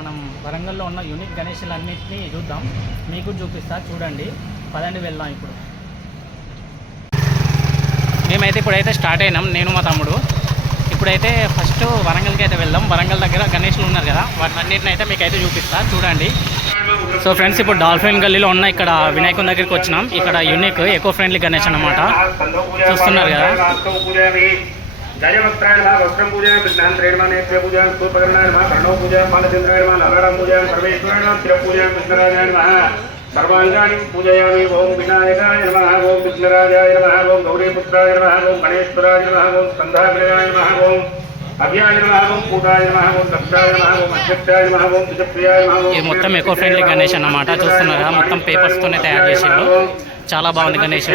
మనం వరంగల్లో ఉన్న యూనిక్ గణేష్లు గణేషులన్నింటినీ చూద్దాం. మీకు చూపిస్తా చూడండి. పదండి వెళ్దాం ఇప్పుడు. మేమైతే ఇప్పుడైతే స్టార్ట్ అయినాం నేను మా తమ్ముడు. ఇప్పుడైతే ఫస్ట్ వరంగల్కి అయితే వెళ్దాం. వరంగల్ దగ్గర గణేష్లు ఉన్నారు కదా వాటిని అన్నింటిని అయితే మీకు అయితే చూపిస్తా చూడండి. సో ఫ్రెండ్స్ ఇప్పుడు డాల్ఫిన్ గల్లీలో ఉన్న ఇక్కడ వినాయకుని దగ్గరికి వచ్చినాం. ఇక్కడ యూనిక్ ఎకో ఫ్రెండ్లీ గణేష్ అనమాట చూస్తున్నారు కదా. జయవస్త్రాయ నమ వస్త్రం పూజాయం విఘ్నాంతరేణ నమ నేత్ర పూజాయం సూర్పకరణాయ నమ కర్ణవ పూజాయం బాలచంద్రాయ నమ నవరణం పూజాయం సర్వేశ్వరాయ నమ స్థిర పూజాయం కృష్ణరాజాయ నమ సర్వాంగాని పూజయామి ఓం వినాయకాయ నమ ఓం కృష్ణరాజాయ నమ ఓం గౌరీపుత్రాయ నమ ఓం గణేశ్వరాయ నమ ఓం స్కంధాగ్రయాయ నమ ఓం అభ్యాయ నమ ఓం పూటాయ నమ ఓం దక్షాయ నమ ఓం అధ్యక్షాయ నమ ఓం దిజప్రియాయ నమ ఓం ఇది మొత్తం ఎకో ఫ్రెండ్లీ గణేష్ అన్నమాట చూస్తున్నారు కదా మొత్తం పేపర్స్తోనే తయారు చేసిండు చాలా బాగుంది గణేష్.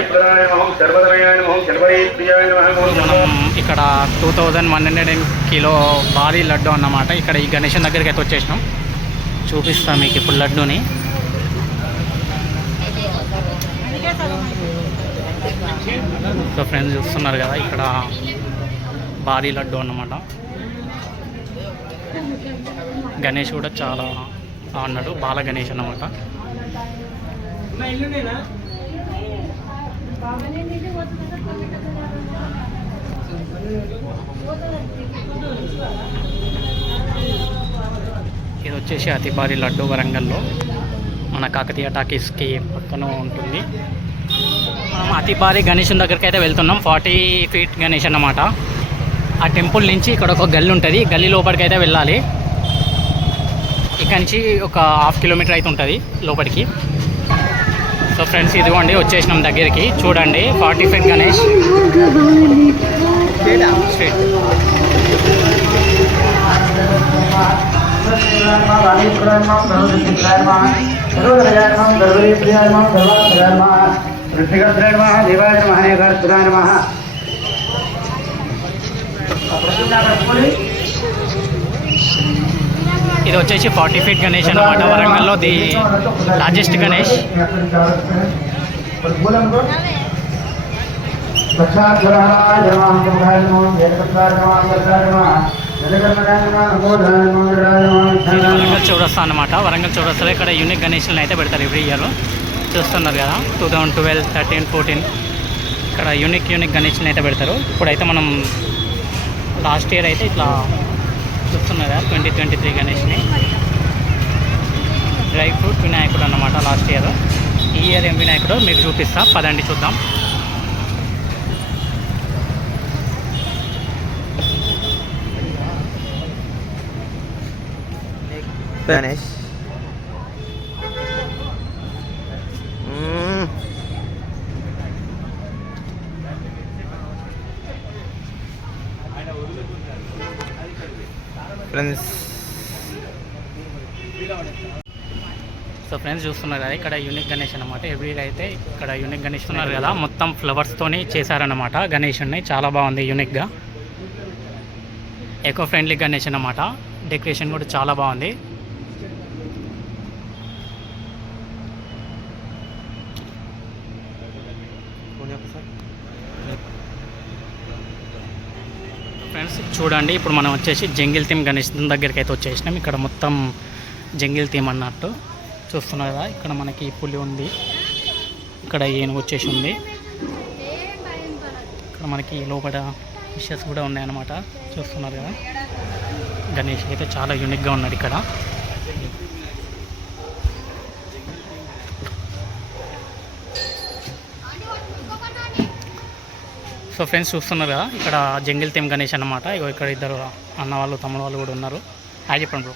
మనం ఇక్కడ two thousand one hundred kilo భారీ లడ్డు అన్నమాట. ఇక్కడ ఈ గణేషన్ దగ్గరికి అయితే వచ్చేసినాం. చూపిస్తాం మీకు ఇప్పుడు లడ్డూని. సో ఫ్రెండ్స్ చూస్తున్నారు కదా ఇక్కడ భారీ లడ్డు అన్నమాట. గణేష్ కూడా చాలా అన్నాడు బాల గణేష్ అన్నమాట. ఇది వచ్చేసి అతి భారీ లడ్డు వరంగల్లో. మన కాకతీయ టాకీస్కి పక్కన ఉంటుంది. మనం అతి భారీ గణేషన్ దగ్గరికి అయితే వెళ్తున్నాం. ఫార్టీ ఫీట్ గణేష్ అన్నమాట. ఆ టెంపుల్ నుంచి ఇక్కడ ఒక గల్లీ ఉంటుంది. గల్లీ లోపలికి అయితే వెళ్ళాలి. ఇక్కడ నుంచి ఒక హాఫ్ కిలోమీటర్ అయితే ఉంటుంది లోపలికి. సో ఫ్రెండ్స్ ఇదిగోండి వచ్చేసినాం దగ్గరికి. చూడండి ఫార్టీ ఫైవ్ గణేష్. స్ట్రీట్ ఇది వచ్చేసి ఫార్టీ ఫీట్ గణేష్ అన్నమాట. వరంగల్లో ది లార్జెస్ట్ గణేష్. వరంగల్ చౌరస్తా అనమాట వరంగల్ చౌరస్తాలో ఇక్కడ యూనిక్ గణేష్లను అయితే పెడతారు ఎవ్రీ ఇయర్ చూస్తున్నారు కదా two thousand twelve thirteen fourteen ఇక్కడ యూనిక్ యూనిక్ గణేష్లను అయితే పెడతారు. ఇప్పుడైతే మనం లాస్ట్ ఇయర్ అయితే ఇట్లా చూస్తున్నారా? ట్వంటీ ట్వంటీ త్రీ గణేష్ని. డ్రై ఫ్రూట్ వినాయకుడు అన్నమాట లాస్ట్ ఇయర్. ఈ ఇయర్ ఏం వినాయకుడు మీకు చూపిస్తా. పదండి చూద్దాం. గణేష్. ఫ్రెండ్స్. సో ఫ్రెండ్స్ చూస్తున్నారు కదా ఇక్కడ యూనిక్ గణేష్ అనమాట ఎవ్రీ అయితే ఇక్కడ యూనిక్ గణేష్ ఉన్నారు కదా. మొత్తం ఫ్లవర్స్తోని చేశారన్నమాట గణేషుని చాలా బాగుంది యూనిక్గా ఎకో ఫ్రెండ్లీ గణేష్ అన్నమాట. డెకరేషన్ కూడా చాలా బాగుంది. ఫ్రెండ్స్ చూడండి ఇప్పుడు మనం వచ్చేసి జంగిల్ థీమ్ గణేష్ దగ్గరికి అయితే వచ్చేసినాం. ఇక్కడ మొత్తం జంగిల్ థీమ్ అన్నట్టు చూస్తున్నారు కదా ఇక్కడ మనకి పులి ఉంది ఇక్కడ ఏనుగు వచ్చేసి ఉంది. ఇక్కడ మనకి లోపల ఫిషెస్ కూడా ఉన్నాయన్నమాట చూస్తున్నారు కదా. గణేష్ అయితే చాలా యూనిక్గా ఉన్నాడు ఇక్కడ. సో ఫ్రెండ్స్ చూస్తున్నారు కదా ఇక్కడ జంగిల్ థీమ్ గణేష్ అన్నమాట. ఇగో ఇక్కడ ఇద్దరు అన్న వాళ్ళు తమ్ముడు వాళ్ళు కూడా ఉన్నారు. హాయ్ చెప్పండి బ్రో.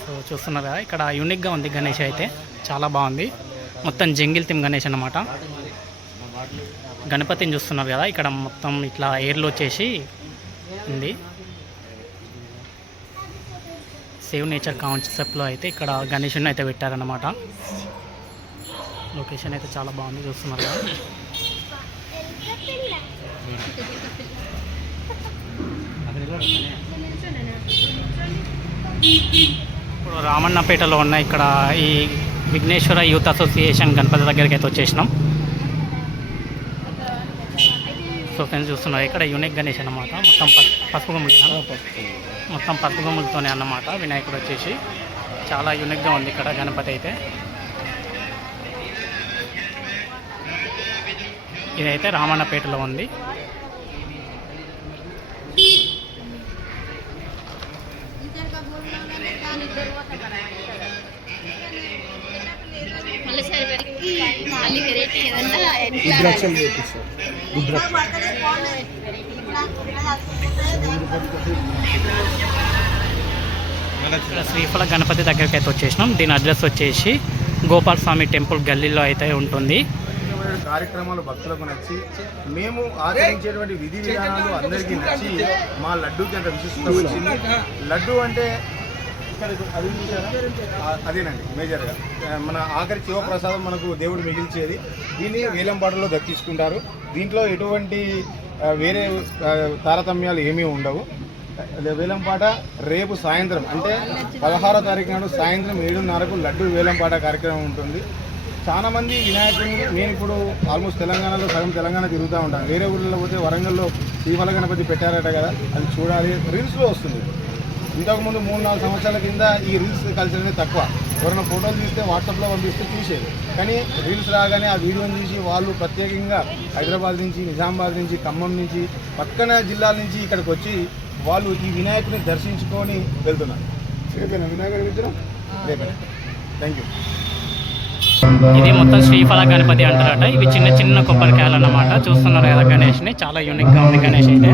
సో చూస్తున్నారు కదా ఇక్కడ యూనిక్గా ఉంది గణేష్ అయితే. చాలా బాగుంది. మొత్తం జంగిల్ థీమ్ గణేష్ అన్నమాట. గణపతిని చూస్తున్నారు కదా ఇక్కడ మొత్తం ఇట్లా ఎయిర్లో వచ్చేసి ఉంది. సేవ్ నేచర్ కాన్సెప్ట్లో అయితే ఇక్కడ గణేషుని అయితే పెట్టారనమాట లొకేషన్ అయితే చాలా బాగుంది చూస్తున్నారు కదా. ఇప్పుడు రామన్నపేటలో ఉన్న ఇక్కడ ఈ విఘ్నేశ్వర యూత్ అసోసియేషన్ గణపతి దగ్గరికి అయితే వచ్చేసినాం. సో ఫ్రెండ్స్ చూస్తున్నారు ఇక్కడ యూనిక్ గణేష్ అన్నమాట. మొత్తం పసుపు గుమ్మడి మొత్తం పసుపు బొమ్మలతోనే అన్నమాట. వినాయకుడు వచ్చేసి చాలా యూనిక్గా ఉంది ఇక్కడ గణపతి అయితే. ఇదైతే రామన్నపేటలో ఉంది. రుద్రాక్షలు చేపిస్తారు శ్రీఫల గణపతి దగ్గరికి అయితే వచ్చేసినాం. దీని అడ్రస్ వచ్చేసి గోపాల్ స్వామి టెంపుల్ గల్లీలో అయితే ఉంటుంది. కార్యక్రమాలు భక్తులకు నచ్చి మేము ఆచరించేటువంటి విధి విధానాలు అందరికీ నచ్చి మా లడ్డూకి అంత విశిష్టత వచ్చింది. లడ్డు అంటే అదేనండి మేజర్గా. మన ఆఖరి శివప్రసాదం మనకు దేవుడు మిగిల్చేది. దీన్ని వేలంపాటలో దక్కించుకుంటారు. దీంట్లో ఎటువంటి వేరే తారతమ్యాలు ఏమీ ఉండవు. వేలంపాట రేపు సాయంత్రం అంటే పదహారో తారీఖు నాడు సాయంత్రం ఏడున్నరకు లడ్డు వేలంపాట కార్యక్రమం ఉంటుంది. చాలామంది వినాయకుడిని నేను ఇప్పుడు ఆల్మోస్ట్ తెలంగాణలో సగం తెలంగాణ తిరుగుతూ ఉంటాను. వేరే ఊళ్ళో పోతే వరంగల్లో శ్రీఫల గణపతి పెట్టారట కదా అది చూడాలి. రీల్స్లో వస్తుంది. ఇంతకుముందు మూడు నాలుగు సంవత్సరాల కింద ఈ రీల్స్ కల్చర్ అనేది తక్కువ. ఎవరైనా ఫోటోలు తీస్తే వాట్సాప్లో పంపిస్తే చూసేది కానీ రీల్స్ రాగానే ఆ వీడియోని చూసి వాళ్ళు ప్రత్యేకంగా హైదరాబాద్ నుంచి నిజామాబాద్ నుంచి ఖమ్మం నుంచి పక్కన జిల్లాల నుంచి ఇక్కడికి వచ్చి వాళ్ళు ఈ వినాయకుడిని దర్శించుకొని వెళ్తున్నారు. రేపేనా వినాయకుడి విగ్రహం? రేపేనా థ్యాంక్ యూ ఇది మొత్తం శ్రీఫల గణపతి అంటారట ఇవి చిన్న చిన్న కొబ్బరికాయలు అన్నమాట. చూస్తున్నారు కదా గణేష్ని. చాలా యూనిక్గా ఉంది గణేష్ అయితే.